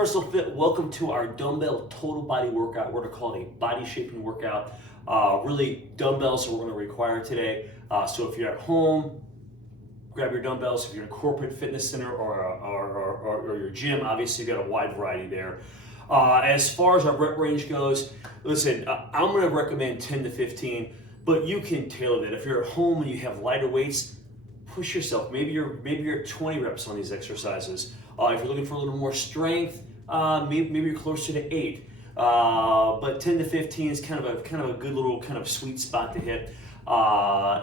Personal Fit. Welcome to our dumbbell total body workout. We're going to call it a body shaping workout. Really, dumbbells are what we're going to require today. So if you're at home, grab your dumbbells. If you're in a corporate fitness center or your gym, obviously you've got a wide variety there. As far as our rep range goes, listen, I'm going to recommend 10 to 15, but you can tailor that. If you're at home and you have lighter weights, push yourself. Maybe you're 20 reps on these exercises. If you're looking for a little more strength, maybe you're closer to 8. But 10 to 15 is kind of a good little kind of sweet spot to hit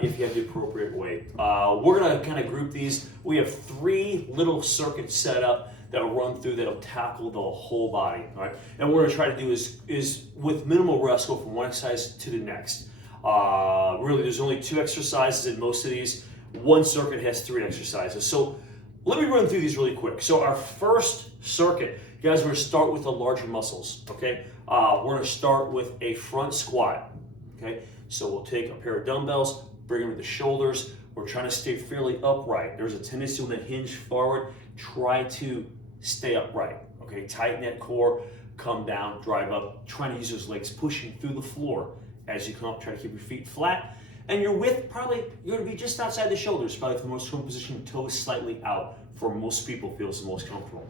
if you have the appropriate weight. We're gonna kind of group these. We have 3 little circuits set up that will run through that'll tackle the whole body. All right, and what we're gonna try to do is with minimal rest go from one exercise to the next. Really, there's only 2 exercises in most of these. One circuit has 3 exercises. So let me run through these really quick. So our first circuit, guys, we're going to start with the larger muscles, okay? We're going to start with a front squat, okay? So we'll take a pair of dumbbells, bring them to the shoulders. We're trying to stay fairly upright. There's a tendency when they hinge forward, try to stay upright, okay? Tighten that core, come down, drive up, trying to use those legs pushing through the floor. As you come up, try to keep your feet flat. And your width, you're going to be just outside the shoulders, probably for the most comfortable position, toes slightly out for most people feels the most comfortable.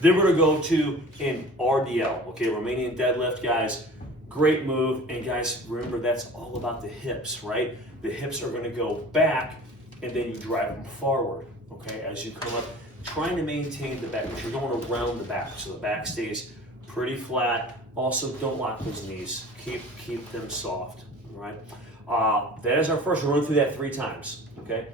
Then we're going to go to an RDL, okay, Romanian deadlift, guys. Great move. And guys, remember that's all about the hips, right? The hips are going to go back and then you drive them forward, okay, as you come up, trying to maintain the back, but you're going around the back, so the back stays pretty flat. Also, don't lock those knees. Keep them soft, all right? That is our first. We're running through that 3 times, okay?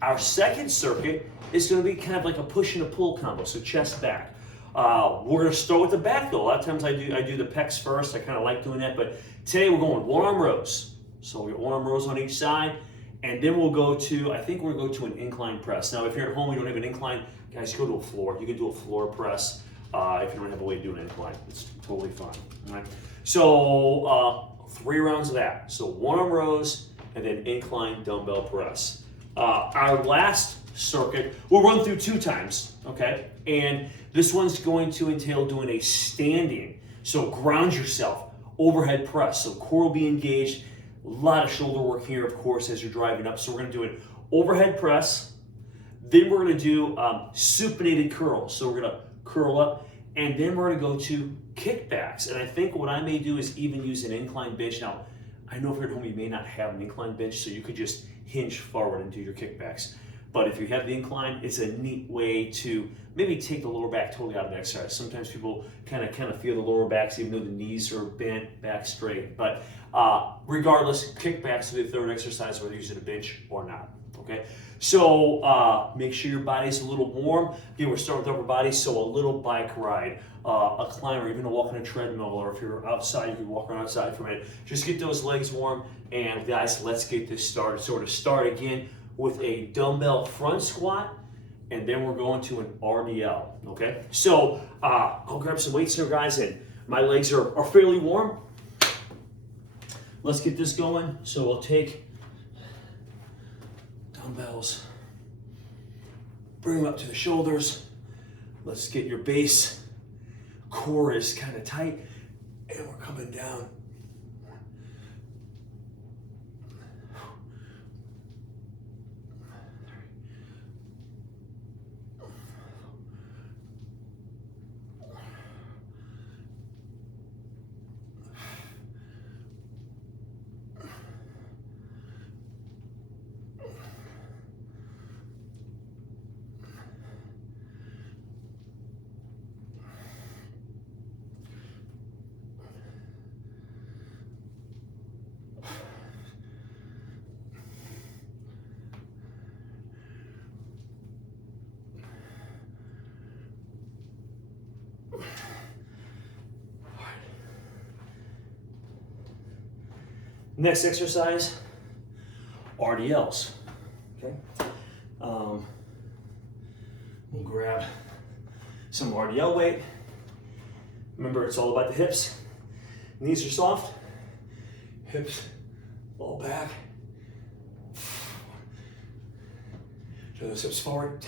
Our second circuit is going to be kind of like a push and a pull combo, so chest back. We're going to start with the back though. A lot of times I do the pecs first. I kind of like doing that, but today we're going one-arm rows. So we got one-arm rows on each side, and then we'll go to, I think we're going to go to an incline press. Now, if you're at home, you don't have an incline, guys, you go to a floor. You can do a floor press if you don't have a way to do an incline. It's totally fine, all right? So 3 rounds of that. So one-arm rows and then incline dumbbell press. Our last circuit, we'll run through 2 times, okay? And this one's going to entail doing a standing. So ground yourself, overhead press. So core will be engaged. A lot of shoulder work here, of course, as you're driving up. So we're gonna do an overhead press. Then we're gonna do supinated curls. So we're gonna curl up, and then we're gonna go to kickbacks. And I think what I may do is even use an incline bench. Now, I know if you're at home, you may not have an incline bench, so you could just hinge forward and do your kickbacks. But if you have the incline, it's a neat way to maybe take the lower back totally out of the exercise. Sometimes people kind of feel the lower backs, even though the knees are bent back straight. But regardless, kickbacks to the third exercise, whether you're using a bench or not. Okay, so make sure your body's a little warm. Again, we're starting with upper body, so a little bike ride, a climb, or even a walk on a treadmill, or if you're outside, you can walk around outside for a minute. Just get those legs warm, and guys, let's get this started. So we're going to start again with a dumbbell front squat, and then we're going to an RDL, okay? So I'll grab some weights here, guys, and my legs are fairly warm. Let's get this going. So we'll take dumbbells, bring them up to the shoulders. Let's get your base. Core is kind of tight, and we're coming down. Next exercise, RDLs, okay? We'll grab some RDL weight. Remember, it's all about the hips. Knees are soft, hips fall back. Turn those hips forward.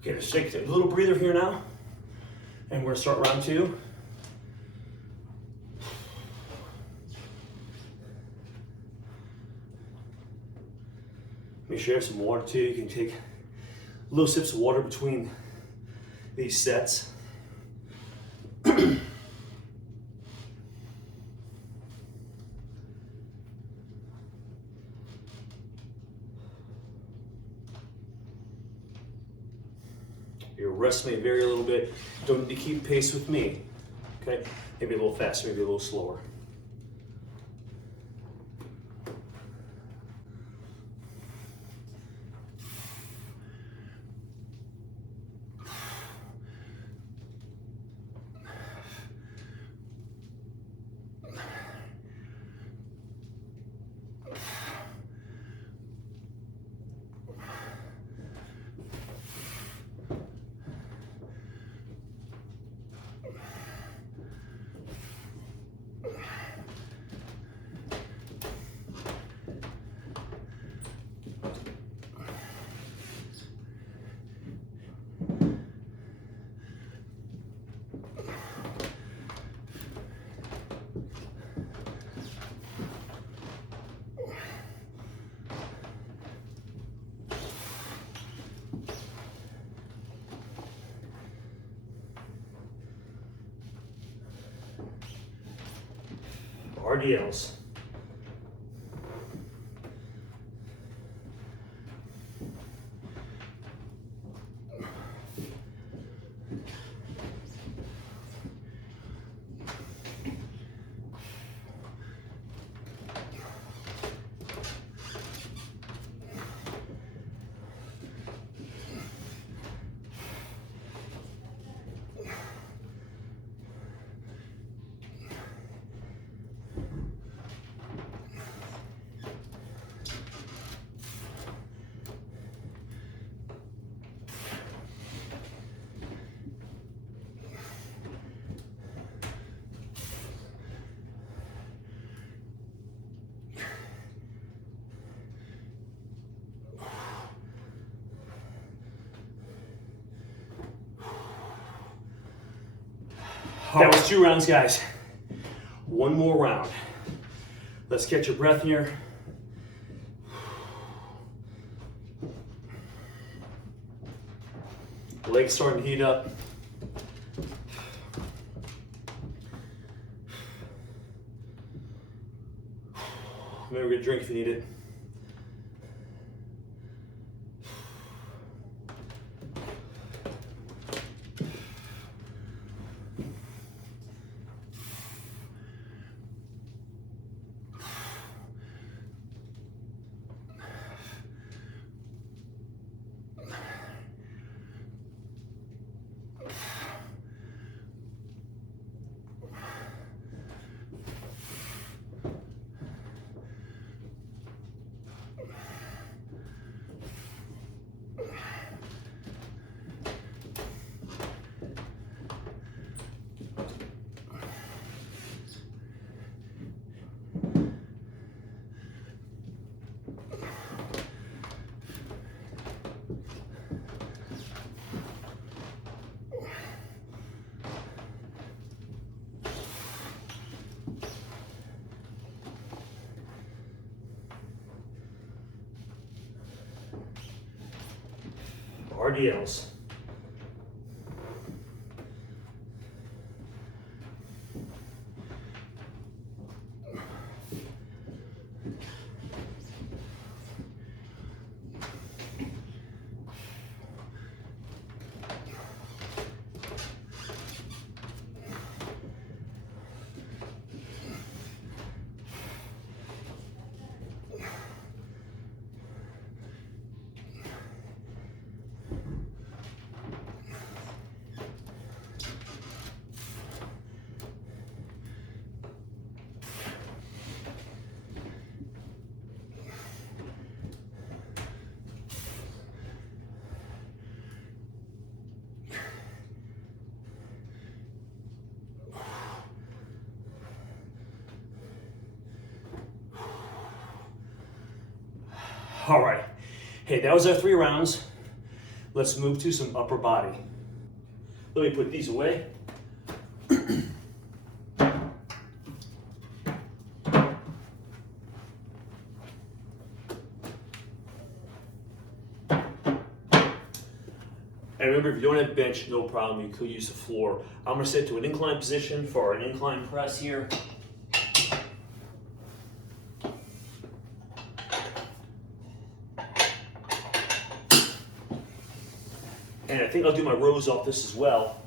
Okay, let's take a little breather here now, and we're gonna start round two. Make sure you have some water too. You can take little sips of water between these sets. Your rest may vary a little bit. Don't need to keep pace with me. Okay? Maybe a little faster, maybe a little slower. RDLs. That was 2 rounds, guys. 1 more round. Let's catch your breath here. Legs starting to heat up. Maybe get a drink if you need it. RDLs. All right. Hey, that was our 3 rounds. Let's move to some upper body. Let me put these away. And remember, if you don't have bench, no problem, you could use the floor. I'm gonna sit to an incline position for an incline press here. And I think I'll do my rows off this as well.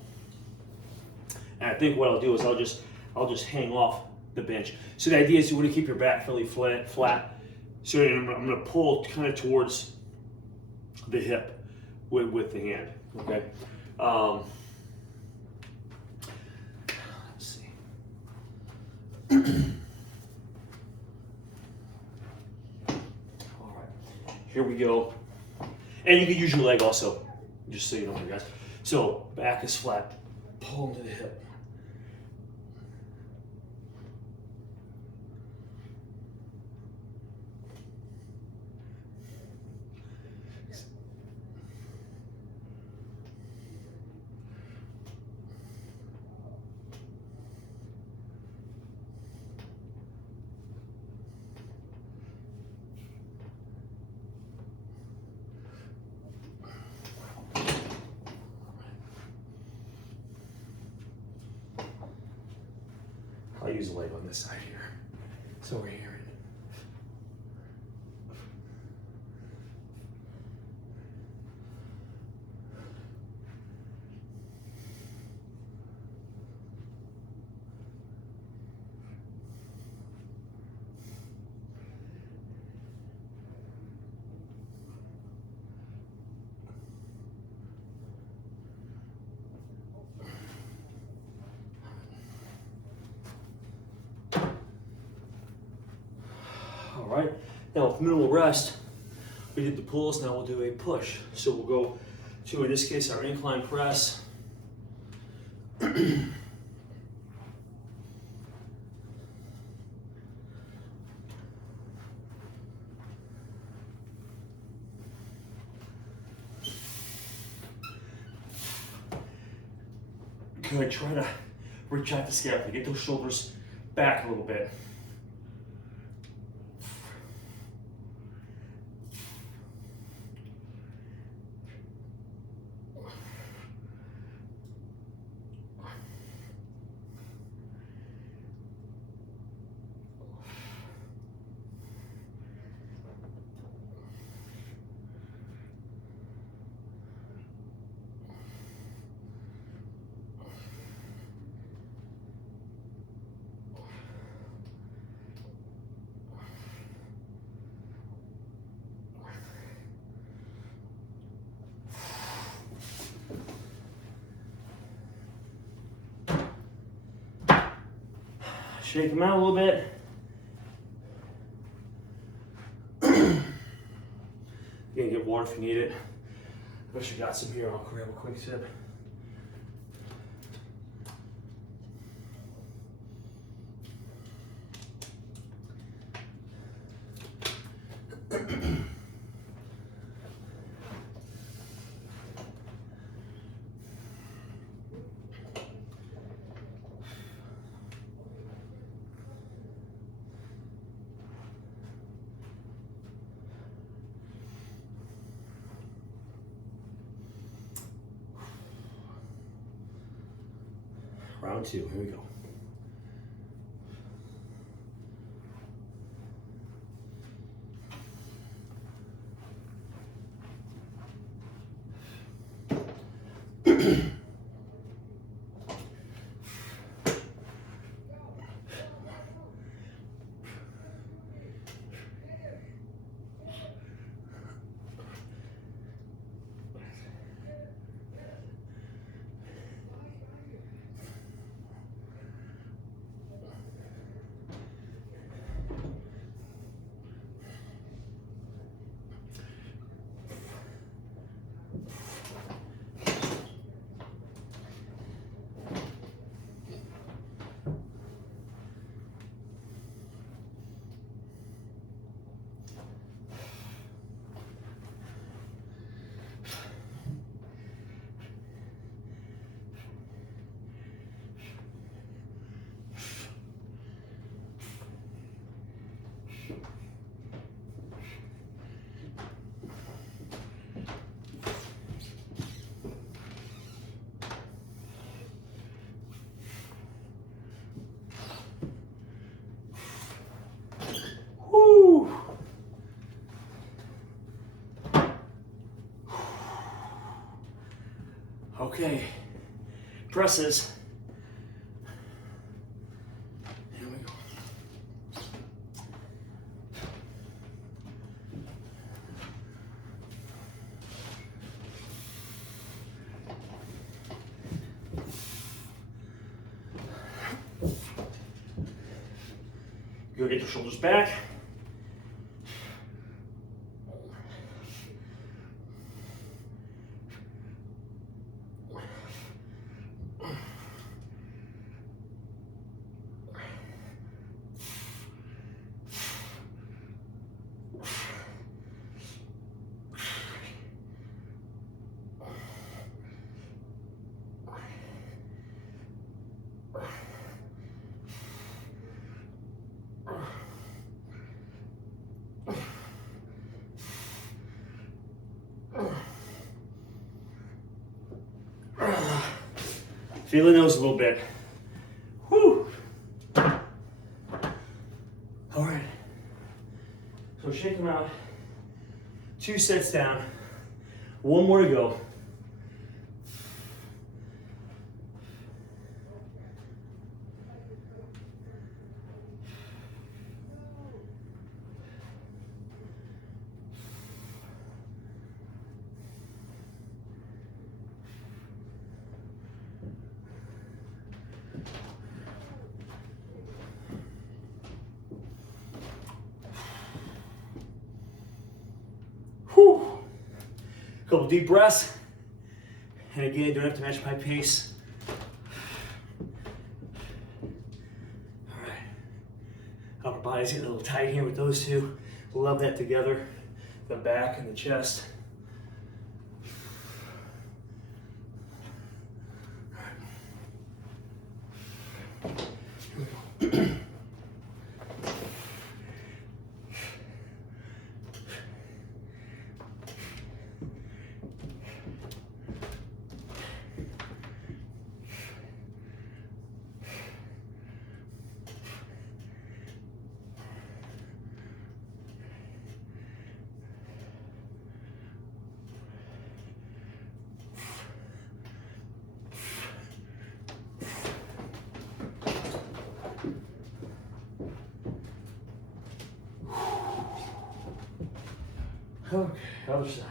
And I think what I'll do is I'll just hang off the bench. So the idea is you want to keep your back fairly flat. So I'm gonna pull kind of towards the hip with the hand, okay? Let's see. All right, here we go. And you can use your leg also, just so you know, guys. So back is flat, pull into the hip. I'll use a leg on this side here. So we're here. All right, now with minimal rest, we did the pulls, now we'll do a push. So we'll go to, in this case, our incline press. Good, try to reach out the scapula, get those shoulders back a little bit. Shake them out a little bit. You can get water if you need it. I wish I got some here. I'll grab a quick sip. Round 2, here we go. Okay, presses. Here we go. Go get your shoulders back. Feel the nose a little bit. Whew. All right. So shake them out. 2 sets down. 1 more to go. Whew. Couple deep breaths. And again, you don't have to match my pace. All right. Upper body's getting a little tight here with those two. Love that together. The back and the chest. Okay, other side.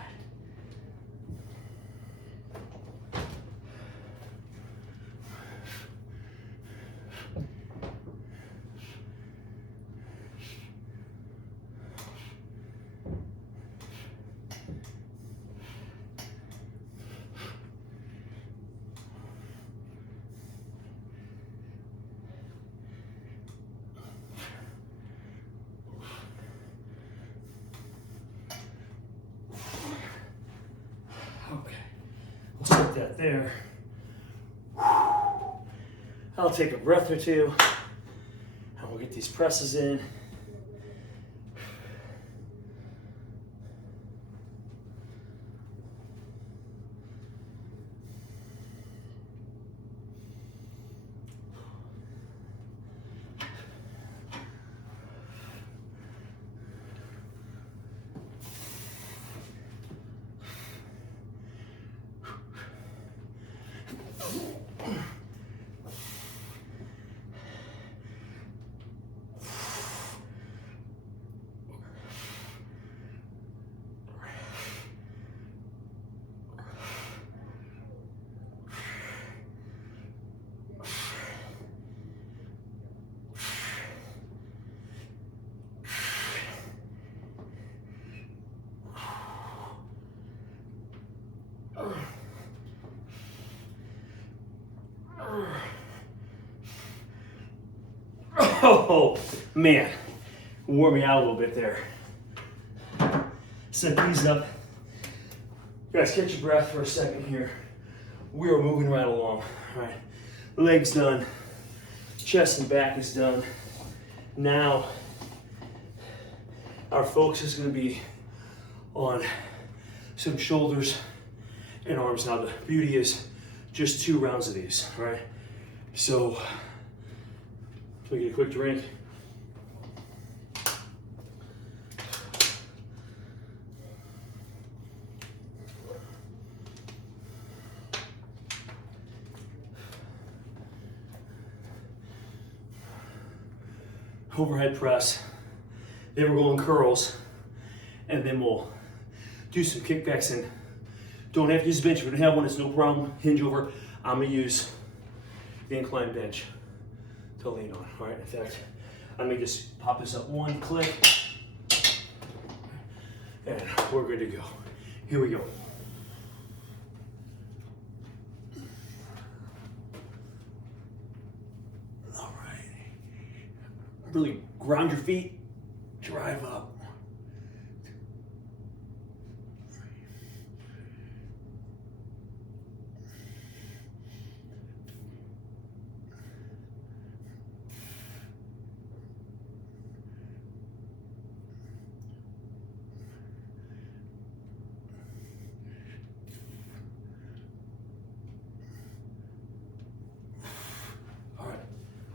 Okay, we'll set that there. I'll take a breath or two, and we'll get these presses in. Oh, man, wore me out a little bit there. Set these up. Guys, catch your breath for a second here. We are moving right along. All right, legs done, chest and back is done. Now, our focus is going to be on some shoulders and arms. Now, the beauty is just 2 rounds of these, right? So, get a quick drink. overhead press. Then we're going curls, and then we'll do some kickbacks. And don't have to use a bench. If you don't have one, it's no problem. Hinge over. I'm gonna use the incline bench to lean on. All right, in fact, I may just pop this up one click, and we're good to go. Here we go. All right. Really ground your feet, drive up.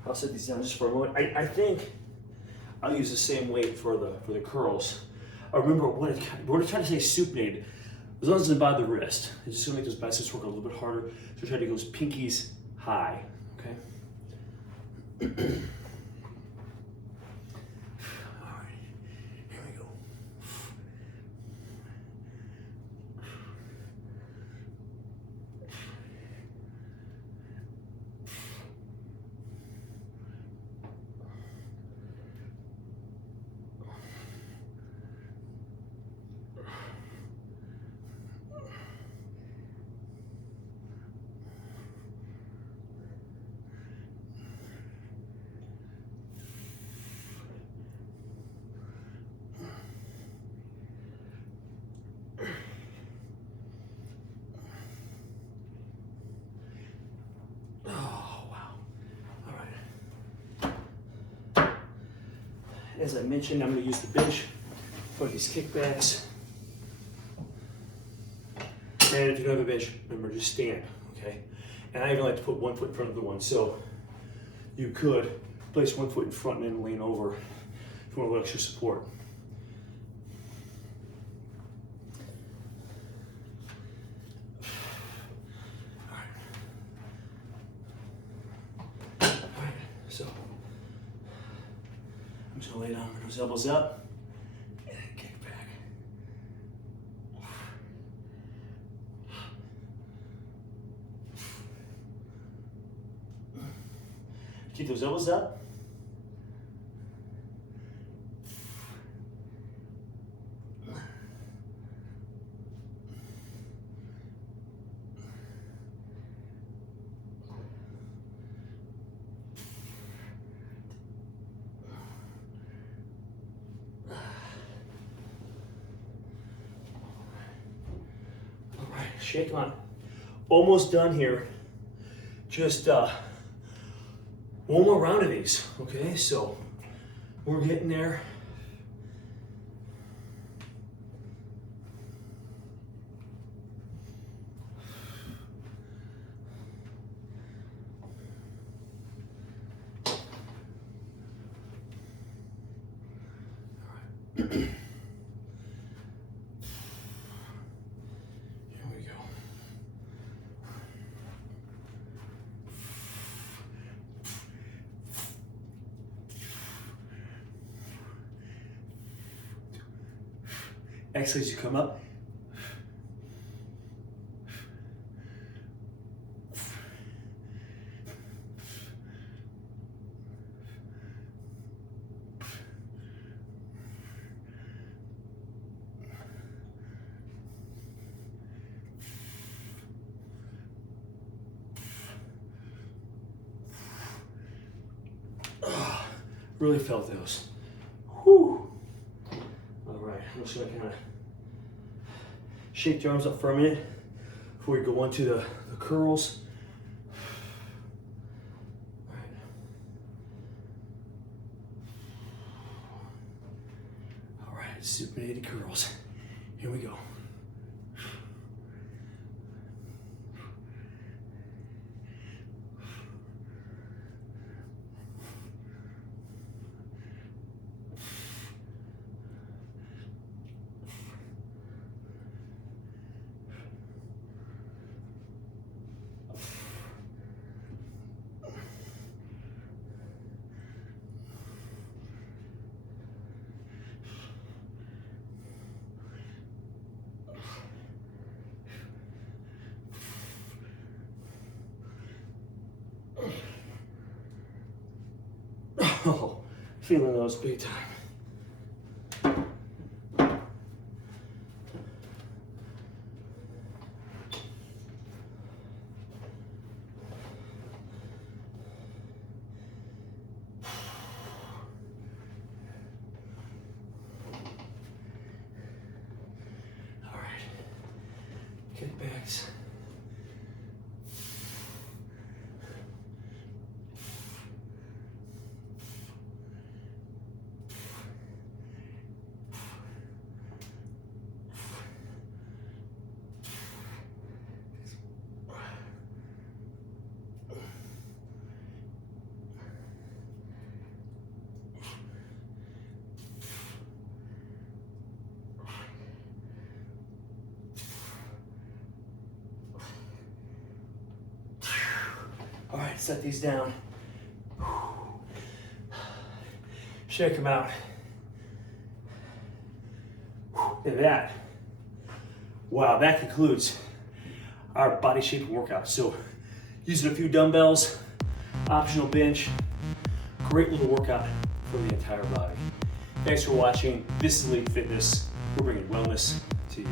I'll set these down just for a moment. I think I'll use the same weight for the curls. Remember, we're gonna try to stay supinated as long as it doesn't bother the wrist. It's just gonna make those biceps work a little bit harder. So try to go pinkies high, okay? All right, here we go. As I mentioned, I'm going to use the bench for these kickbacks. And if you don't have a bench, remember, just stand, okay? And I even like to put one foot in front of the one. So you could place one foot in front and then lean over if you want a little extra support. All right, so I'm just gonna lay down with those elbows up and kick back. Keep those elbows up. Shake on. Almost done here. Just one more round of these, okay? So we're getting there. All right. Exhale as you come up. Really felt those. Whew. All right, I'm just gonna kind of shake the arms up for a minute before we go on to the curls. All right. All right, supinated curls. Here we go. Feeling those big time. All right, kickbacks. All right, set these down. Shake them out. Look at that. Wow, that concludes our body shaping workout. So using a few dumbbells, optional bench, great little workout for the entire body. Thanks for watching. This is Elite Fitness. We're bringing wellness to you.